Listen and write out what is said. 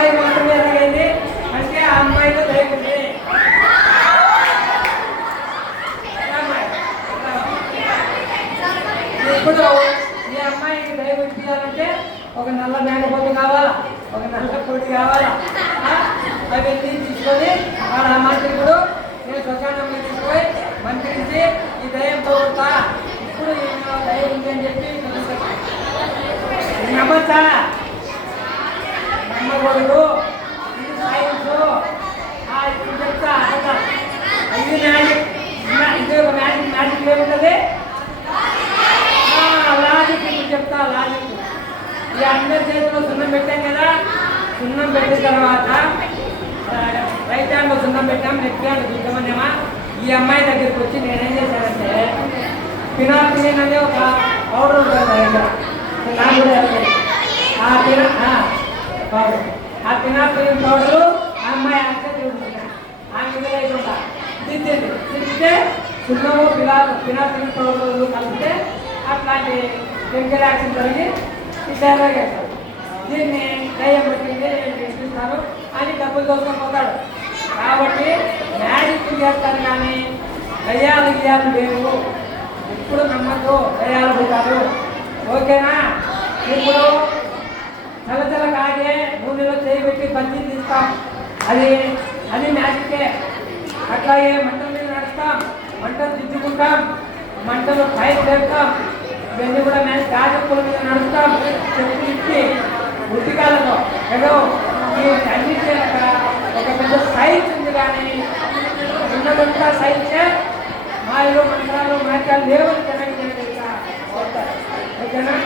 అమ్మాయి మాత్రమే ఎలాగైంది అంటే ఆ అమ్మాయిలో దైవం ఉంది. ఇప్పుడు ఈ అమ్మాయికి దైవం ఇప్పించాలంటే ఒక నల్ల మేకపోతు కావాలా, ఒక నల్ల కోటి కావాలా. అవన్నీ తీసుకొని వాడు ఆ మంత్రికుడు నేను శ్మశానంలో తీసుకుపోయి మంత్రించి ఈ దయ్యం పోతా ఇప్పుడు దయ్యం ఉంది అని చెప్పి నమ్మచ్చా నమ్మకూడదు. ఇది సైన్స్. ఇప్పుడు చెప్తా ఇది మ్యాజిక్. ఇది ఒక మ్యాజిక్. మ్యాజిక్ ఏముంటుంది? లాజిక్. ఇప్పుడు చెప్తా లాజిక్. ఈ అందరి చేతిలో సున్నం పెట్టాం కదా, సున్నం పెట్టిన తర్వాత రైట్ హ్యాండ్లో సున్నం పెట్టాం, లెఫ్ట్ హ్యాండ్ చూద్దామనేమా. ఈ అమ్మాయి దగ్గరికి వచ్చి నేనేం చేశానంటే ఫినాల్ఫినిన్ అనే ఒక పౌడర్ ఉంటుంది దగ్గర, నాకు కూడా ఆ ఫినాల్ఫినిన్ పౌడరు ఆ అమ్మాయి అంటే చూపించిన ఆ మీద లేకుండా తిప్పితే సున్నము ఫినాల్ఫినిన్ పౌడర్ కలిపితే అట్లాంటి కెమికల్ యాక్షన్ జరిగి డ్యామేజ్ అవుతాడు. దీన్ని దయ్యం పెట్టింది ఇస్తారు అని డబ్బులు దోసుకొని కాబట్టి మ్యాజిక్ చేస్తారు కానీ దయ్యాలు గీయాలు లేవు. ఇప్పుడు నమ్మద్దు, దయ్యాలు పోతారు. ఓకేనా? ఇప్పుడు చల్ల కాగే నూనెలో చేయి పెట్టి బజ్జీ తీస్తాం, అది మ్యాజికే. అట్లాగే మంటల మీద నడుస్తాం, మంటలు దిద్దుకుంటాం, మంటలు పైకి చేస్తాం. ఇవన్నీ కూడా మ్యాజిక్. గాజప్పుల మీద నడుస్తాం, చెట్టు ఇచ్చి ఉద్దికాలతో ఏదో ఈ అన్నిటి ఒక పెద్ద సైన్స్ ఉంది. కానీ ఉన్నదంతా సైన్సే. మాయలు మంత్రాలు మ్యాచాలు లేవని జనానికి ఓకేనా?